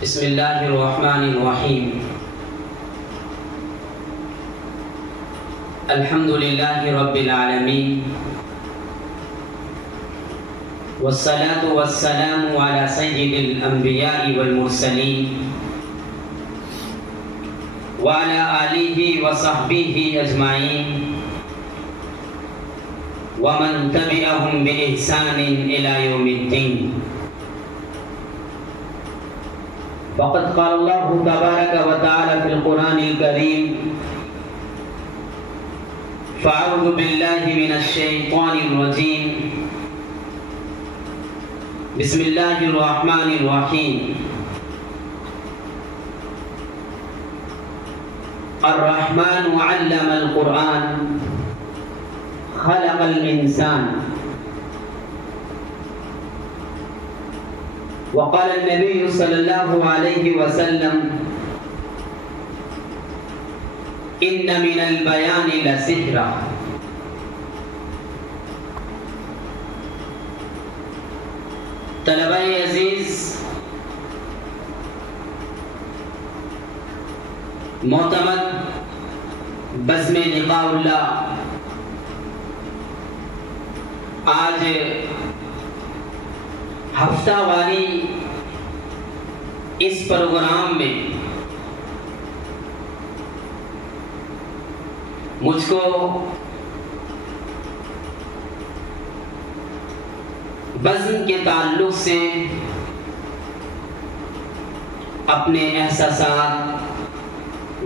بسم اللہ الرحمن الرحیم الحمد للہ رب العالمین والصلاة والسلام على سید الانبیاء والمرسلین وعلى آلہ وصحبہ اجمعین ومن تبعهم بإحسان إلى يوم الدين. وقد قال الله تبارك وتعالى في القرآن الكريم: فأعوذ بالله من الشيطان الرجيم بسم الله الرحمن الرحيم. الرحمن علم القرآن خلق الإنسان. وقال النبي صلى الله عليه وسلم: إن من البيان لسحرا. طلبہ عزیز، معتمد بزم لقاء اللہ آج ہفتہ واری اس پروگرام میں مجھ کو بزم کے تعلق سے اپنے احساسات،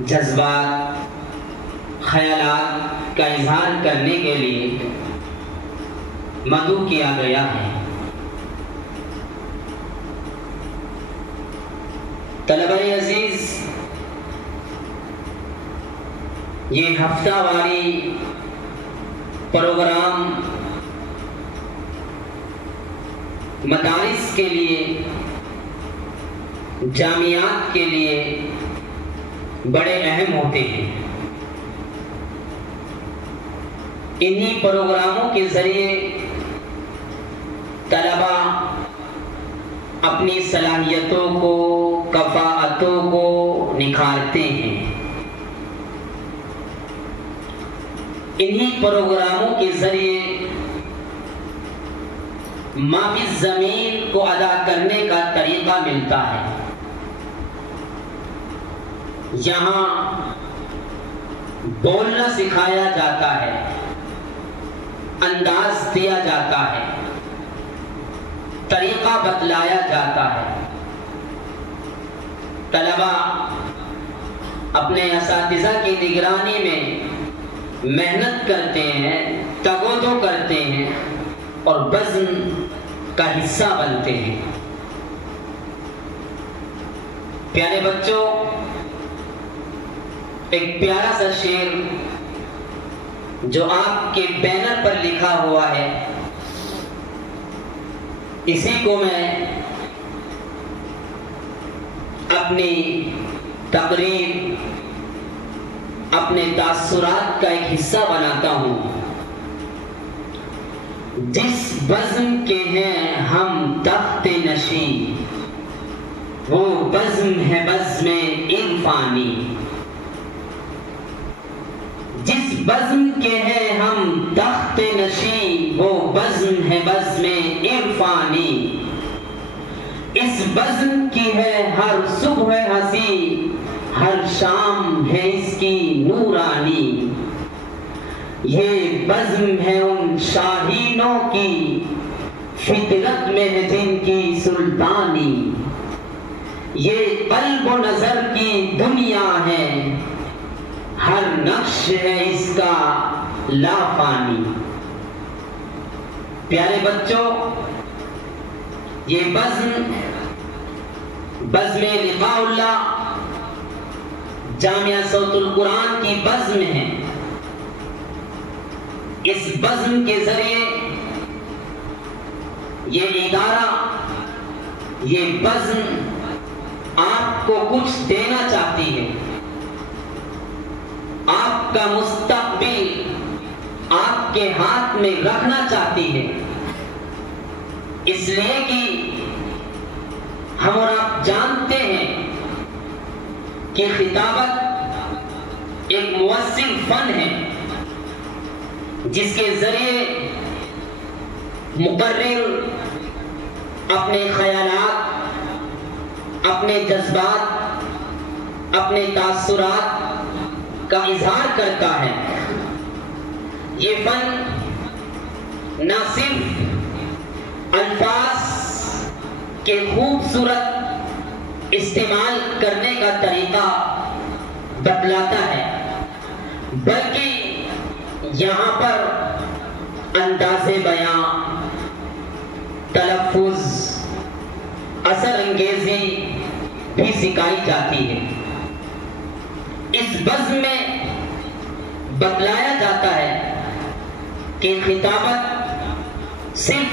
جذبات، خیالات کا اظہار کرنے کے لیے مدعو کیا گیا ہے. طلبہ عزیز، یہ ہفتہ واری پروگرام مدارس کے لیے، جامعات کے لیے بڑے اہم ہوتے ہیں. انہی پروگراموں کے ذریعے طلبہ اپنی صلاحیتوں کو، کفاءتوں کو نکھارتے ہیں. انہی پروگراموں کے ذریعے مافی زمین کو ادا کرنے کا طریقہ ملتا ہے. یہاں بولنا سکھایا جاتا ہے، انداز دیا جاتا ہے، طریقہ بتلایا جاتا ہے. طلبہ اپنے اساتذہ کی نگرانی میں محنت کرتے ہیں، تگ و دو کرتے ہیں اور بزم کا حصہ بنتے ہیں. پیارے بچوں، ایک پیارا سا شعر جو آپ کے بینر پر لکھا ہوا ہے، اسی کو میں اپنی تقریر، اپنے تاثرات کا ایک حصہ بناتا ہوں. جس بزم کے ہیں ہم تخت نشین، وہ بزم ہے بزم عرفانی. جس بزم کے ہیں ہم تخت نشین، وہ بزم ہے بزم عرفانی. اس بزم کی ہے ہر صبح ہنسی، ہر شام ہے اس کی نورانی. یہ بزم ہے ان شاہینوں کی، فطرت میں ہے جن کی سلطانی. یہ قلب و نظر کی دنیا ہے، ہر نقش ہے اس کا لافانی. پیارے بچوں، یہ بزم لقاء اللہ جامعہ صوت القرآن کی بزم ہے. اس بزم کے ذریعے یہ ادارہ، یہ بزم آپ کو کچھ دینا چاہتی ہے. آپ کا مستقبل آپ کے ہاتھ میں رکھنا چاہتی ہے. اس لیے کہ ہم اور آپ جانتے ہیں کہ خطابت ایک مؤثر فن ہے جس کے ذریعے مقرر اپنے خیالات، اپنے جذبات، اپنے تاثرات کا اظہار کرتا ہے۔ یہ فن نہ صرف الفاظ کے خوبصورت استعمال کرنے کا طریقہ بتلاتا ہے، بلکہ یہاں پر انداز بیان، تلفظ، اثر انگیزی بھی سکھائی جاتی ہے۔ اس بزم میں بتلایا جاتا ہے کہ خطابت صرف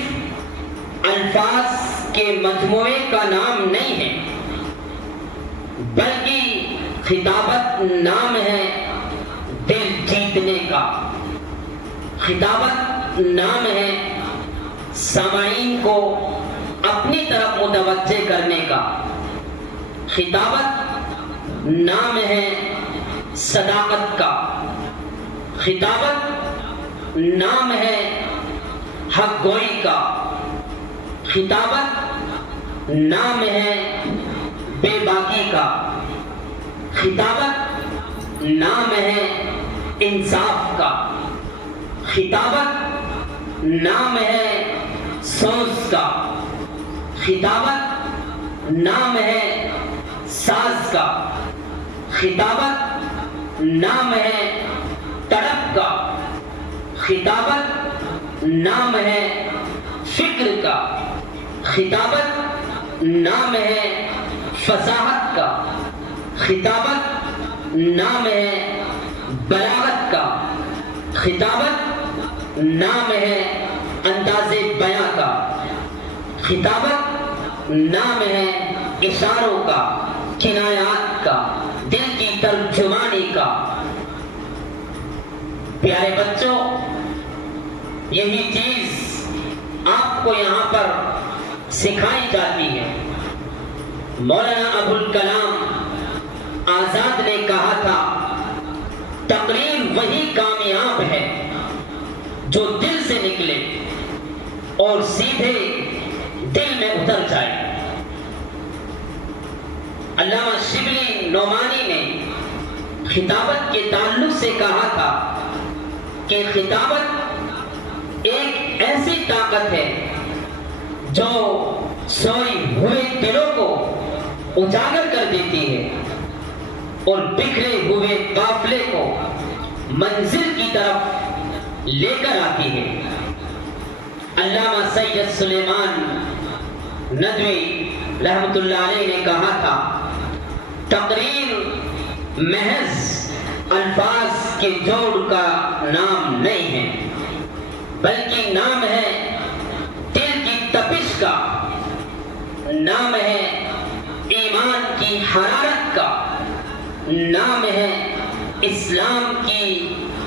الفاظ کے مجموعے کا نام نہیں ہے، بلکہ خطابت نام ہے دل جیتنے کا، خطابت نام ہے سامعین کو اپنی طرف متوجہ کرنے کا، خطابت نام ہے صداقت کا، خطابت نام ہے حق گوئی کا، خطابت نام ہے بے باکی کا، خطابت نام ہے انصاف کا، خطابت نام ہے سوچ کا، خطابت نام ہے ساز کا، خطابت نام ہے تڑپ کا، خطابت نام ہے فکر کا، خطابت نام ہے فصاحت کا، خطابت نام ہے بلاغت کا، خطابت نام ہے انداز بیاں کا، خطابت نام ہے اشاروں کا، کنایات کا، دل کی ترجمانی کا۔ پیارے بچوں، یہی چیز آپ کو یہاں پر سکھائی جاتی ہے۔ مولانا ابوالکلام آزاد نے کہا تھا، تقریر وہی کامیاب ہے جو دل سے نکلے اور سیدھے دل میں اتر جائے۔ علامہ شبلی نعمانی نے خطابت کے تعلق سے کہا تھا کہ خطابت ایک ایسی طاقت ہے جو سوئے ہوئے دلوں کو اجاگر کر دیتی ہے اور بکھرے ہوئے قافلے کو منزل کی طرف لے کر آتی ہے۔ علامہ سید سلیمان ندوی رحمۃ اللہ علیہ نے کہا تھا، تقریر محض الفاظ کے جوڑ کا نام نہیں ہے، بلکہ نام ہے دل کی تپش کا، نام ہے ایمان کی حرارت کا، نام ہے اسلام کی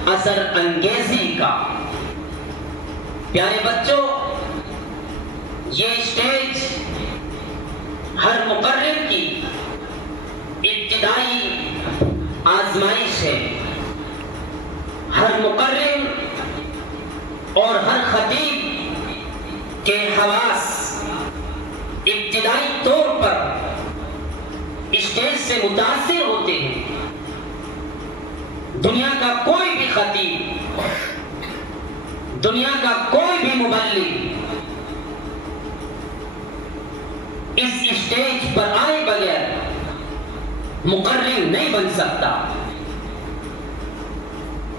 اثر انگیزی کا۔ پیارے بچوں، یہ اسٹیج ہر مقرر کی ابتدائی آزمائش ہے۔ ہر مقرر اور ہر خطیب کے حواس ابتدائی طور پر اسٹیج سے متاثر ہوتے ہیں۔ دنیا کا کوئی بھی خطیب، دنیا کا کوئی بھی مبلغ اس اسٹیج پر آئے بغیر مقرر نہیں بن سکتا،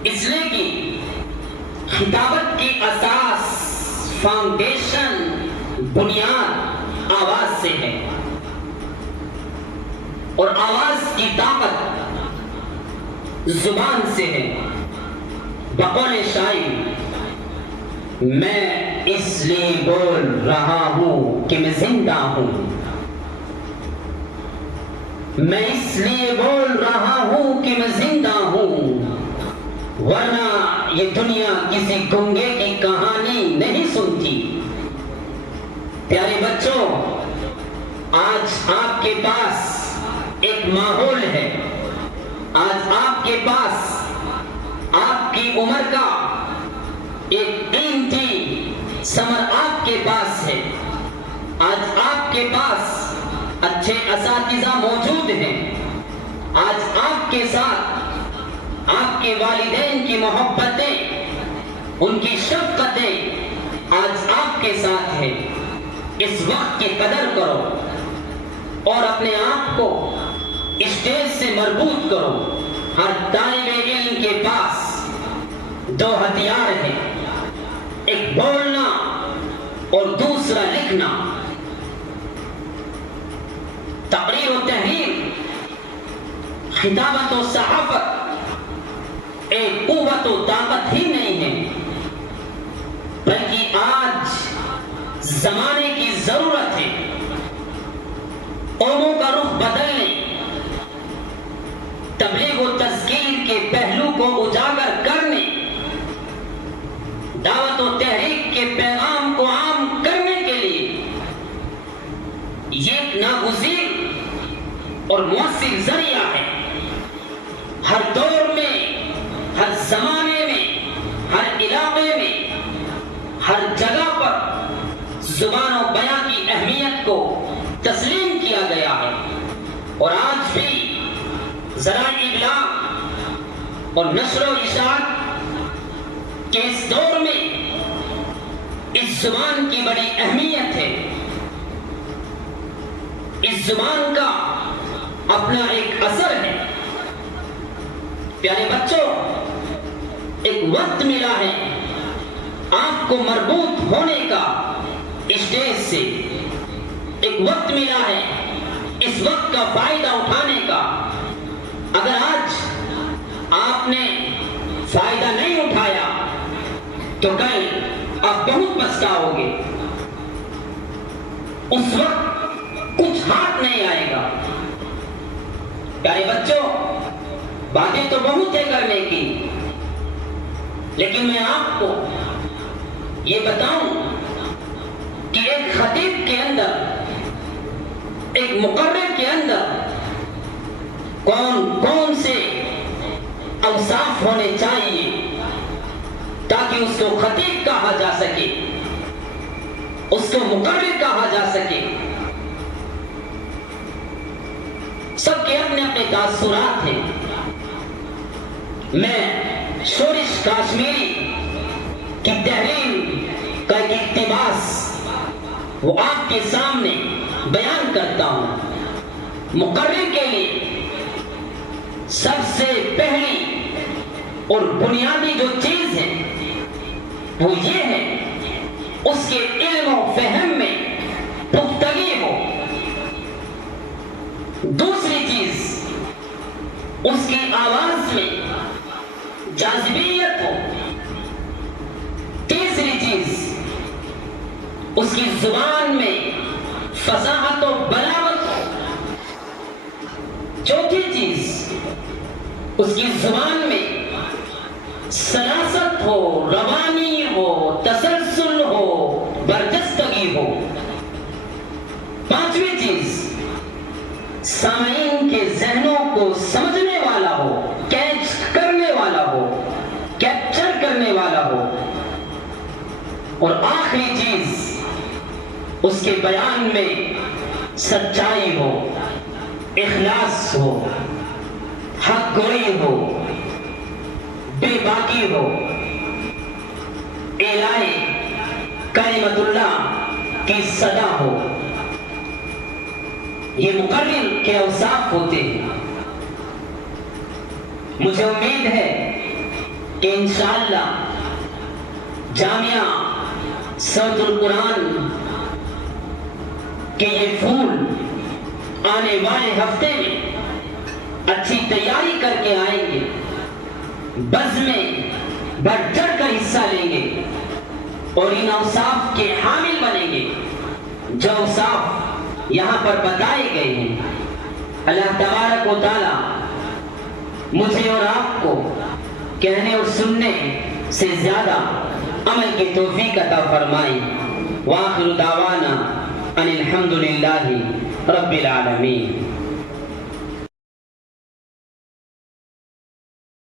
اس لیے کہ خطابت کی اساس، فاؤنڈیشن، بنیاد آواز سے ہے، اور آواز کی طاقت زبان سے ہے۔ بقول شاعر، میں اس لیے بول رہا ہوں کہ میں زندہ ہوں، میں اس لیے بول رہا ہوں کہ میں زندہ ہوں، ورنہ یہ دنیا کسی گنگے کی کہانی نہیں سنتی۔ پیارے بچوں، آج آپ کے پاس ایک ماحول ہے. آج آپ کے پاس آپ کی عمر کا ایک قیمتی ثمر آپ کے پاس ہے. آج آپ کے پاس اچھے اساتذہ موجود ہیں. آج آپ کے ساتھ آپ کے والدین کی محبتیں، ان کی شفقتیں آج آپ کے ساتھ ہے. اس وقت کی قدر کرو اور اپنے آپ کو اسٹیج سے مربوط کرو. ہر طالب علم کے پاس دو ہتھیار ہیں، ایک بولنا اور دوسرا لکھنا. تقریر و تحریر، خطابت و صحافت ایک قوت و طاقت ہی نہیں ہے، بلکہ آج زمانے کی ضرورت ہے. قوموں کا رخ بدلنے، تبلیغ و تذکیر کے پہلو کو اجاگر کرنے، دعوت و تحریک کے پیغام کو عام کرنے کے لیے یہ ایک ناگزیر اور مؤثر ذریعہ ہے. ہر دور میں، ہر زمانے میں، ہر علاقے میں، ہر جگہ پر زبان و بیان کی اہمیت کو تسلیم کیا گیا ہے. اور آج بھی ذرائع ابلاغ اور نشر و اشاعت کے اس دور میں اس زبان کی بڑی اہمیت ہے. اس زبان کا اپنا ایک اثر ہے. پیارے بچوں، ایک وقت ملا ہے آپ کو مربوط ہونے کا اسٹیج سے. ایک وقت ملا ہے اس وقت کا فائدہ اٹھانے کا. اگر آج آپ نے فائدہ نہیں اٹھایا تو کل آپ بہت پچھتاؤ گے. اس وقت کچھ ہاتھ نہیں آئے گا. پیارے بچوں، باتیں تو بہت ہے کرنے کی، لیکن میں آپ کو یہ بتاؤں کہ ایک خطیب کے اندر، ایک مقرر کے اندر کون کون سے اوصاف ہونے چاہیے تاکہ اس کو خطیب کہا جا سکے، اس کو مقرر کہا جا سکے. سب کے اپنے اپنے تاثرات ہیں. میں شورش کاشمیری کی تحریر کا ایک اقتباس وہ آپ کے سامنے بیان کرتا ہوں. مقرر کے لیے سب سے پہلی اور بنیادی جو چیز ہے وہ یہ ہے اس کے علم و فہم میں پختگی ہو. دوسری چیز اس کی آواز میں جاذبیت ہو. تیسری چیز اس کی زبان میں فصاحت و بلاغت ہو. چوتھی چیز اس کی زبان میں سلاست ہو، روانی ہو، تسلسل ہو، برجستگی ہو. پانچویں چیز سامعین کے ذہنوں کو سمجھنے والا ہو، کیچ کرنے والا ہو، کیپچر کرنے والا ہو. اور آخری چیز اس کے بیان میں سچائی ہو، اخلاص ہو، حق گوئی ہو، بے باکی ہو، اعلائے کلمت اللہ کی صدا ہو. یہ مقرر کے اوصاف ہوتے ہیں. مجھے امید ہے کہ انشاءاللہ جامعہ صوت القرآن کہ یہ پھول آنے والے ہفتے میں اچھی تیاری کر کے آئیں گے، بز میں بڑھ چڑھ کر حصہ لیں گے اور ان اوصاف کے حامل بنیں گے جو اوصاف یہاں پر بتائے گئے ہیں. اللہ تبارک و تعالی مجھے اور آپ کو کہنے اور سننے سے زیادہ عمل کی توفیق عطا فرمائے. وآخر دعوانا ان الحمد للہ رب العالمین.